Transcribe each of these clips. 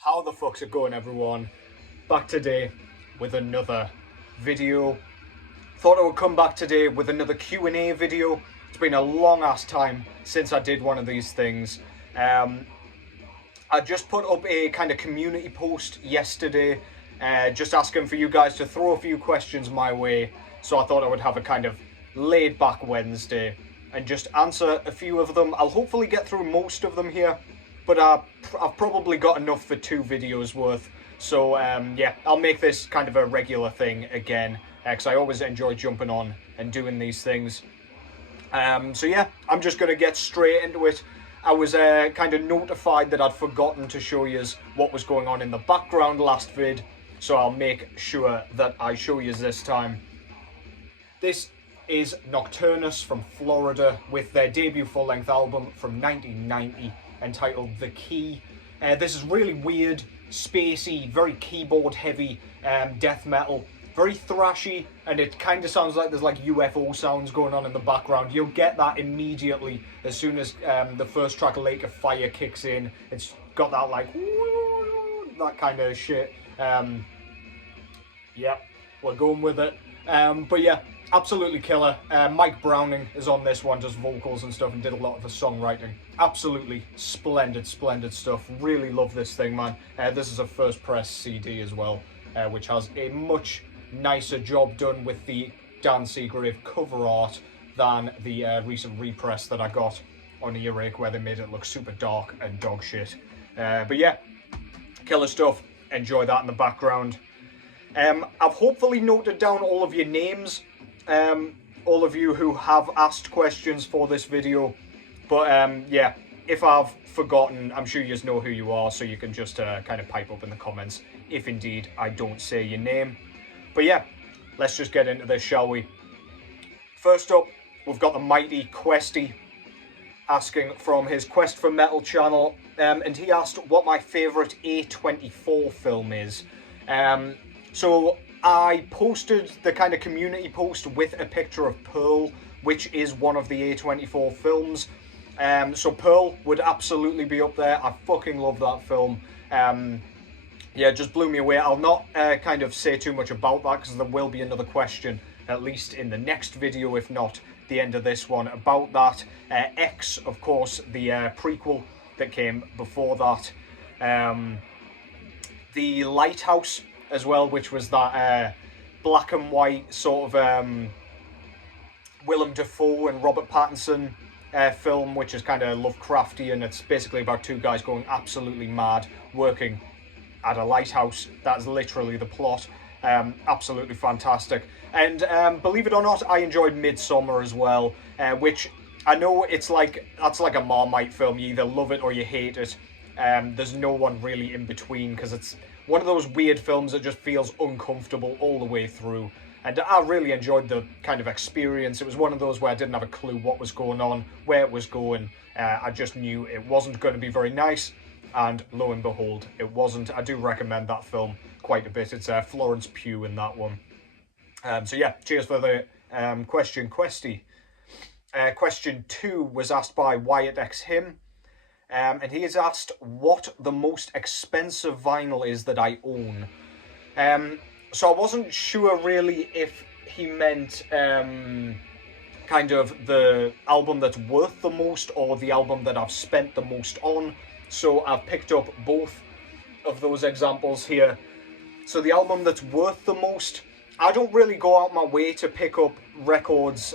How the fuck's it going, everyone? Back today with another video. Thought I would come back today with another Q&A video. It's been a long ass time since I did one of these things. I just put up a kind of community post yesterday, just asking for you guys to throw a few questions my way. So I thought I would have a kind of laid back Wednesday and just answer a few of them. I'll hopefully get through most of them here, but I've probably got enough for 2 videos worth. So yeah, I'll make this kind of a regular thing again, because I always enjoy jumping on and doing these things. So yeah, I'm just going to get straight into it. I was kind of notified that I'd forgotten to show you what was going on in the background last vid, so I'll make sure that I show you this time. This is Nocturnus from Florida with their debut full-length album from 1990 entitled The Key. This is really weird, spacey, very keyboard-heavy death metal. Very thrashy, and it kind of sounds like there's like UFO sounds going on in the background. You'll get that immediately as soon as the first track, Lake of Fire, kicks in. It's got that like, that kind of shit. Yeah, we're going with it. But yeah, absolutely killer. Mike Browning is on this one, does vocals and stuff, and did a lot of the songwriting. Absolutely splendid, splendid stuff. Really love this thing, man. This is a first press CD as well, which has a much nicer job done with the Dan Seagrave cover art than the recent repress that I got on Earache, where they made it look super dark and dog shit. But yeah, killer stuff. Enjoy that in the background. I've hopefully noted down all of your names, all of you who have asked questions for this video. But yeah, if I've forgotten, I'm sure you know who you are, so you can just kind of pipe up in the comments if indeed I don't say your name. But yeah, let's just get into this, shall we? First up, we've got the mighty Questy asking from his Quest for Metal channel, and he asked what my favourite A24 film is. So I posted the kind of community post with a picture of Pearl, which is one of the A24 films. So Pearl would absolutely be up there. I fucking love that film. Yeah, it just blew me away. I'll not kind of say too much about that, because there will be another question, at least in the next video, if not the end of this one, about that. X, of course, the prequel that came before that. The Lighthouse as well, which was that black and white sort of Willem Dafoe and Robert Pattinson film, which is kind of Lovecraftian. It's basically about 2 guys going absolutely mad, working at a lighthouse. That's literally the plot. Absolutely fantastic. And believe it or not, I enjoyed Midsommar as well, which I know it's like, that's like a Marmite film. You either love it or you hate it. There's no one really in between, because it's one of those weird films that just feels uncomfortable all the way through. And I really enjoyed the kind of experience. It was one of those where I didn't have a clue what was going on, where it was going. I just knew it wasn't going to be very nice. And lo and behold, it wasn't. I do recommend that film quite a bit. It's Florence Pugh in that one. So yeah, cheers for the question, Questy. Question 2 was asked by Wyatt X Him. And he has asked what the most expensive vinyl is that I own. So I wasn't sure really if he meant kind of the album that's worth the most or the album that I've spent the most on. So I've picked up both of those examples here. So the album that's worth the most, I don't really go out my way to pick up records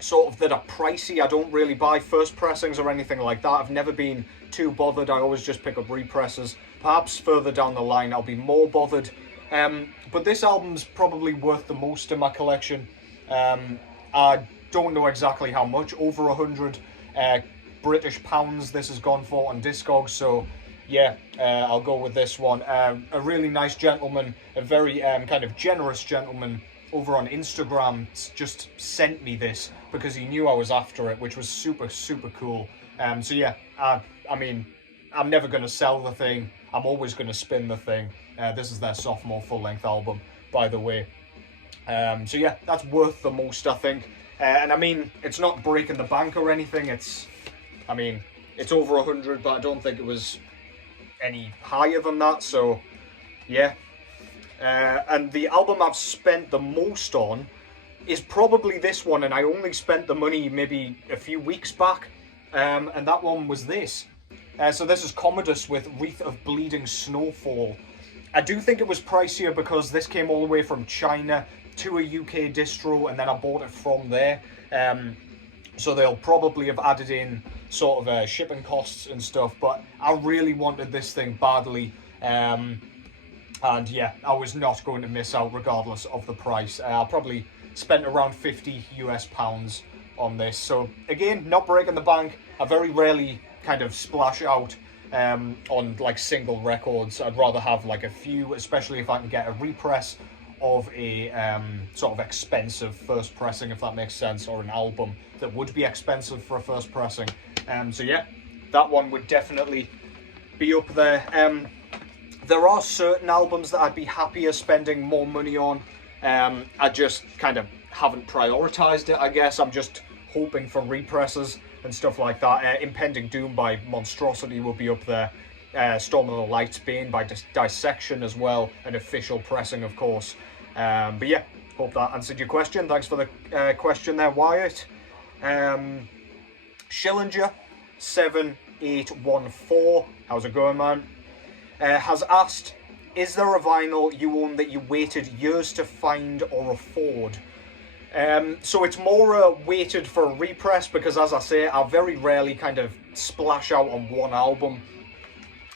sort of that are pricey. I don't really buy first pressings or anything like that. I've never been too bothered. I always just pick up represses. Perhaps further down the line I'll be more bothered. But this album's probably worth the most in my collection. I don't know exactly how much, over 100 British pounds this has gone for on Discogs, so yeah, I'll go with this one. A really nice gentleman, a very kind of generous gentleman over on Instagram just sent me this because he knew I was after it, which was super, super cool. So yeah, I mean, I'm never going to sell the thing. I'm always going to spin the thing. This is their sophomore full-length album, by the way. So yeah, that's worth the most, I think. And I mean, it's not breaking the bank or anything. I mean, it's over 100, but I don't think it was any higher than that. So yeah. And the album I've spent the most on is probably this one, and I only spent the money maybe a few weeks back, and that one was this. So this is Commodus with Wreath of Bleeding Snowfall. I do think it was pricier because this came all the way from China to a UK distro, and then I bought it from there. So they'll probably have added in sort of shipping costs and stuff, but I really wanted this thing badly. And yeah, I was not going to miss out regardless of the price. I probably spent around 50 US pounds on this. So again, not breaking the bank. I very rarely kind of splash out on like single records. I'd rather have like a few, especially if I can get a repress of a sort of expensive first pressing, if that makes sense, or an album that would be expensive for a first pressing. So yeah, that one would definitely be up there. There are certain albums that I'd be happier spending more money on. I just kind of haven't prioritized it, I guess. I'm just hoping for represses and stuff like that. Impending Doom by Monstrosity will be up there. Storm of the Light's Bane by Dissection as well, an official pressing, of course. But yeah, hope that answered your question. Thanks for the question there, Wyatt. Schillinger 7814, how's it going, man? Has asked, is there a vinyl you own that you waited years to find or afford? So it's more waited for a repress, because as I say, I very rarely kind of splash out on one album.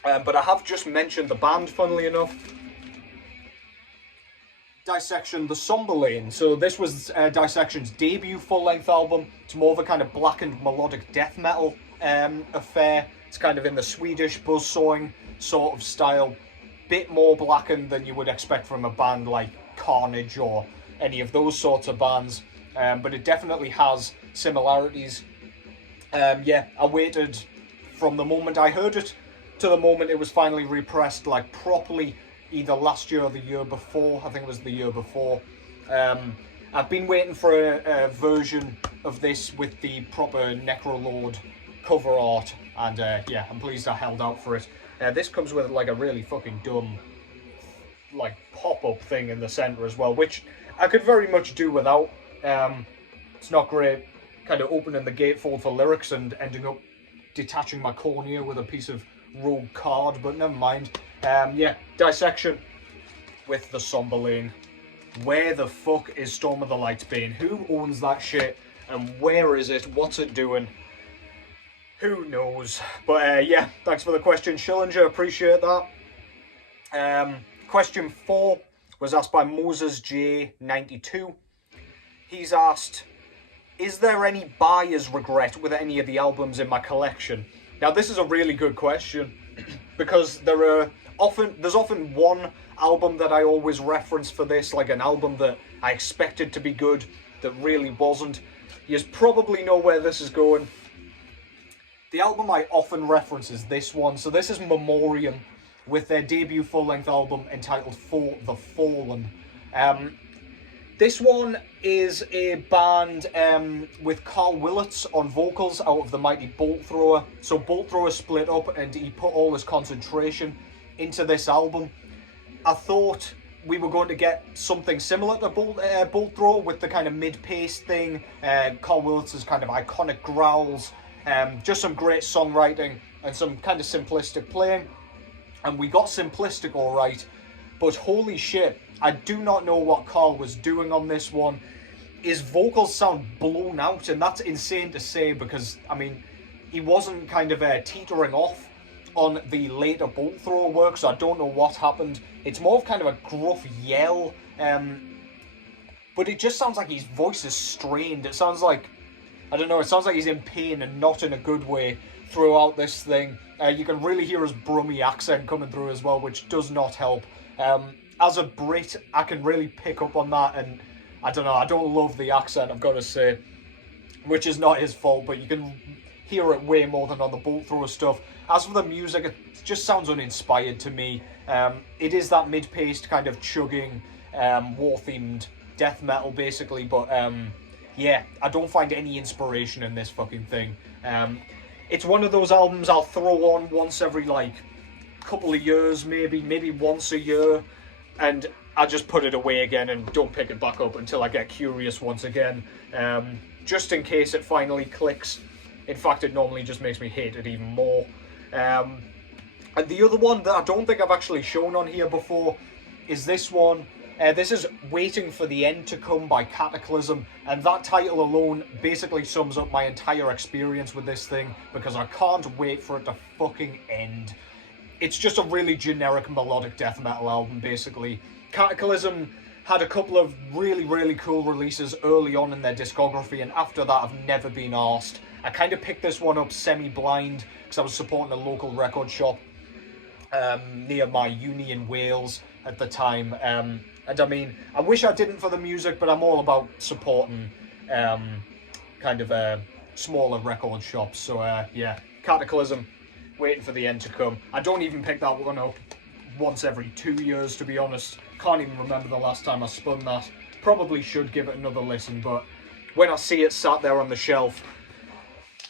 But I have just mentioned the band, funnily enough. Dissection, The Somber Lane. So this was Dissection's debut full-length album. It's more of a kind of blackened melodic death metal affair. It's kind of in the Swedish buzzsawing sort of style. Bit more blackened than you would expect from a band like Carnage or any of those sorts of bands. But it definitely has similarities. Yeah, I waited from the moment I heard it to the moment it was finally repressed, like properly, either last year or the year before. I think it was the year before. I've been waiting for a version of this with the proper Necrolord cover art, and yeah, I'm pleased I held out for it. This comes with like a really fucking dumb like pop-up thing in the center as well, which I could very much do without. It's not great kind of opening the gatefold for lyrics and ending up detaching my cornea with a piece of rogue card, but never mind. Yeah, Dissection with The Somber Lane. Where the fuck is Storm of the Light's Bane? Who owns that shit, and where is it? What's it doing? Who knows? But yeah, thanks for the question, Schillinger. Appreciate that. Question 4 was asked by Moses J92. He's asked, is there any buyer's regret with any of the albums in my collection? Now, this is a really good question, because there's often one album that I always reference for this, like an album that I expected to be good that really wasn't. You probably know where this is going. The album I often reference is this one. So this is Memoriam with their debut full-length album entitled For the Fallen. This one is a band with Carl Willits on vocals out of the mighty Bolt Thrower. So Bolt Thrower split up and he put all his concentration into this album. I thought we were going to get something similar to Bolt Thrower with the kind of mid-pace thing. Carl Willits' kind of iconic growls. Just some great songwriting and some kind of simplistic playing. And we got simplistic all right, but holy shit, I do not know what Carl was doing on this one. His vocals sound blown out, and that's insane to say because, I mean, he wasn't kind of teetering off on the later Bolt Thrower work, so I don't know what happened. It's more of kind of a gruff yell, but it just sounds like his voice is strained. It sounds like, I don't know, it sounds like he's in pain and not in a good way throughout this thing. You can really hear his brummy accent coming through as well, which does not help. As a Brit, I can really pick up on that, and I don't know, I don't love the accent, I've got to say, which is not his fault, but you can hear it way more than on the Bolt Thrower stuff. As for the music, it just sounds uninspired to me. It is that mid-paced kind of chugging, war-themed death metal, basically, but yeah, I don't find any inspiration in this fucking thing. It's one of those albums I'll throw on once every, like, couple of years, maybe once a year, and I just put it away again and don't pick it back up until I get curious once again, just in case it finally clicks. In fact, it normally just makes me hate it even more. And the other one that I don't think I've actually shown on here before is this one. This is Waiting for the End to Come by Cataclysm, and that title alone basically sums up my entire experience with this thing, because I can't wait for it to fucking end. It's just a really generic melodic death metal album, basically. Cataclysm had a couple of really, really cool releases early on in their discography, and after that I've never been arsed. I kind of picked this one up semi-blind, because I was supporting a local record shop near my uni in Wales at the time. And I mean, I wish I didn't for the music, but I'm all about supporting smaller record shops. So yeah, Cataclysm, Waiting for the End to Come. I don't even pick that one up once every 2 years, to be honest. Can't even remember the last time I spun that. Probably should give it another listen, but when I see it sat there on the shelf,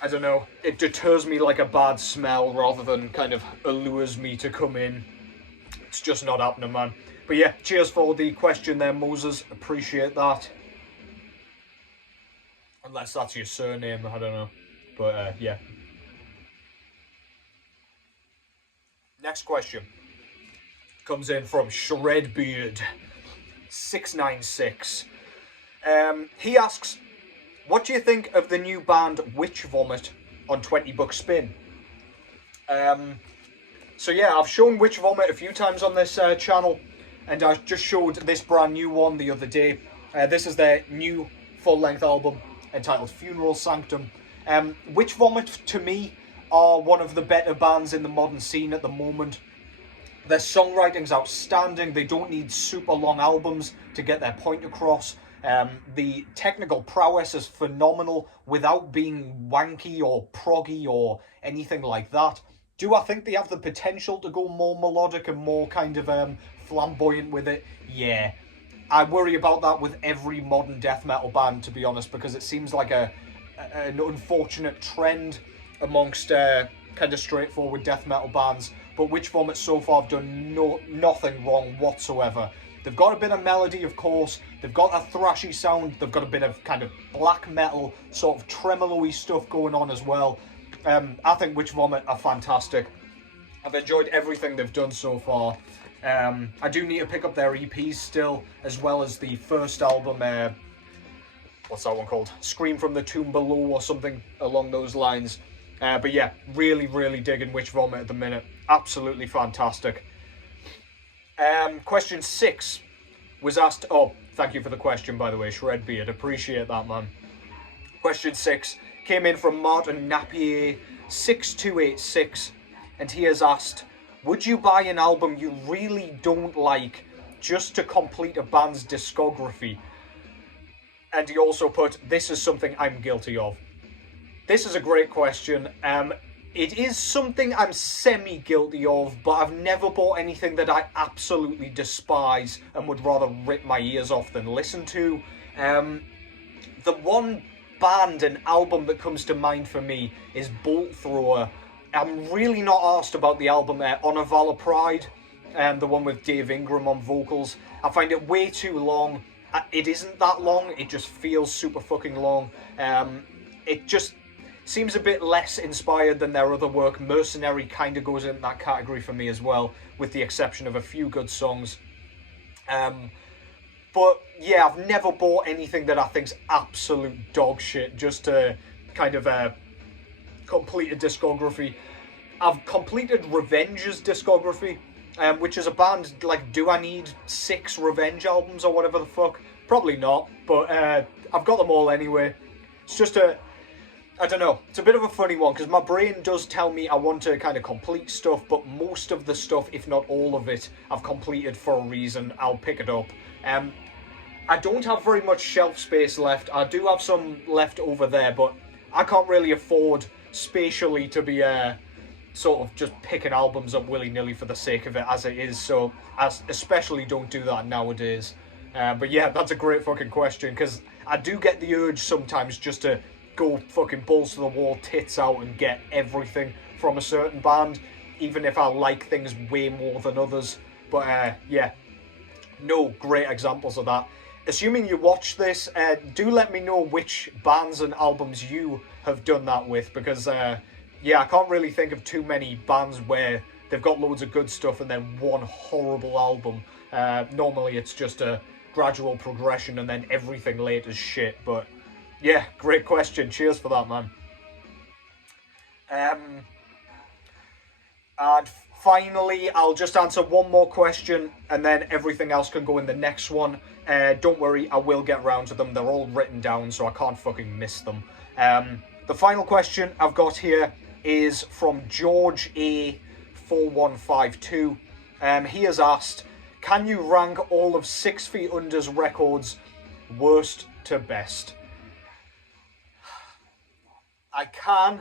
I don't know, it deters me like a bad smell rather than kind of allures me to come in. It's just not happening, man. But yeah, cheers for the question there, Moses. Appreciate that. Unless that's your surname, I don't know. But yeah. Next question comes in from Shredbeard696. He asks, what do you think of the new band Witch Vomit on 20 Buck Spin? So yeah, I've shown Witch Vomit a few times on this channel, and I just showed this brand new one the other day. This is their new full-length album entitled Funeral Sanctum. Witch Vomit, to me, are one of the better bands in the modern scene at the moment. Their songwriting's outstanding. They don't need super long albums to get their point across. The technical prowess is phenomenal without being wanky or proggy or anything like that. Do I think they have the potential to go more melodic and more kind of flamboyant with it? Yeah. I worry about that with every modern death metal band, to be honest, because it seems like an unfortunate trend amongst kind of straightforward death metal bands. But Witch Vomit so far have done nothing wrong whatsoever. They've got a bit of melody, of course. They've got a thrashy sound. They've got a bit of kind of black metal, sort of tremolo-y stuff going on as well. I think Witch Vomit are fantastic. I've enjoyed everything they've done so far. I do need to pick up their EPs still, as well as the first album, what's that one called? Scream from the Tomb Below or something along those lines. But yeah, really, really digging Witch Vomit at the minute. Absolutely fantastic. Question 6 was asked... Oh, thank you for the question, by the way, Shredbeard. Appreciate that, man. Question 6 came in from Martin Napier 6286, and he has asked, would you buy an album you really don't like just to complete a band's discography? And he also put, this is something I'm guilty of. This is a great question. It is something I'm semi-guilty of, but I've never bought anything that I absolutely despise and would rather rip my ears off than listen to. The one band and album that comes to mind for me is Bolt Thrower. I'm really not arsed about the album Honor Valor Pride, the one with Dave Ingram on vocals. I find it way too long. It isn't that long, it just feels super fucking long. It just seems a bit less inspired than their other work. Mercenary kind of goes in that category for me as well, with the exception of a few good songs. But yeah, I've never bought anything that I think's absolute dog shit just to kind of complete a discography. I've completed Revenge's discography, which is a band like, do I need 6 Revenge albums or whatever the fuck? Probably not, but I've got them all anyway. It's just I don't know, it's a bit of a funny one, because my brain does tell me I want to kind of complete stuff, but most of the stuff, if not all of it, I've completed for a reason. I'll pick it up. I don't have very much shelf space left. I do have some left over there, but I can't really afford spatially to be sort of just picking albums up willy-nilly for the sake of it as it is, so I especially don't do that nowadays. But yeah, that's a great fucking question, because I do get the urge sometimes just to go fucking balls to the wall, tits out, and get everything from a certain band, even if I like things way more than others. But yeah, no great examples of that. Assuming you watch this, do let me know which bands and albums you have done that with, because yeah, I can't really think of too many bands where they've got loads of good stuff and then one horrible album. Normally it's just a gradual progression and then everything later is shit. But yeah, great question. Cheers for that, man. And finally, I'll just answer one more question and then everything else can go in the next one. Don't worry, I will get around to them. They're all written down, so I can't fucking miss them. The final question I've got here is from George A4152. He has asked, can you rank all of 6 Feet Under's records worst to best? I can.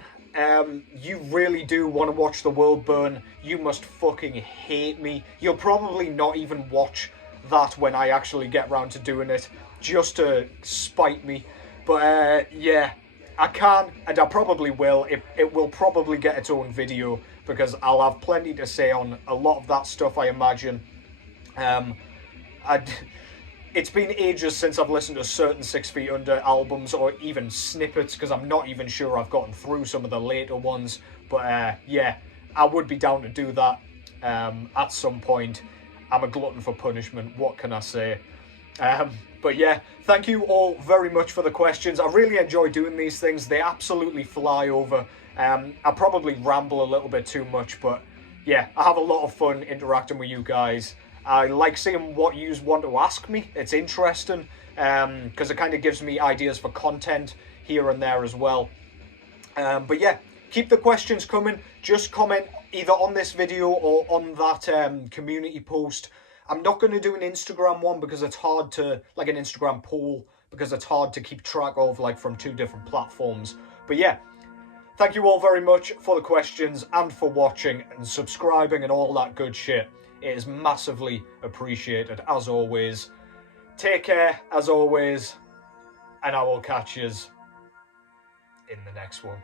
You really do want to watch the world burn. You must fucking hate me. You'll probably not even watch that when I actually get round to doing it, just to spite me. But yeah, I can, and I probably will. It will probably get its own video, because I'll have plenty to say on a lot of that stuff, I imagine. It's been ages since I've listened to certain 6 Feet Under albums, or even snippets, because I'm not even sure I've gotten through some of the later ones. But yeah, I would be down to do that at some point. I'm a glutton for punishment, what can I say? But yeah, thank you all very much for the questions. I really enjoy doing these things. They absolutely fly over. I probably ramble a little bit too much, but yeah, I have a lot of fun interacting with you guys. I like seeing what you want to ask me. It's interesting, because it kind of gives me ideas for content here and there as well. But yeah, keep the questions coming. Just comment either on this video or on that community post. I'm not going to do an Instagram one because it's hard to, like an Instagram poll, because it's hard to keep track of, like, from 2 different platforms. But yeah, thank you all very much for the questions and for watching and subscribing and all that good shit. It is massively appreciated, as always. Take care, as always, and I will catch yous in the next one.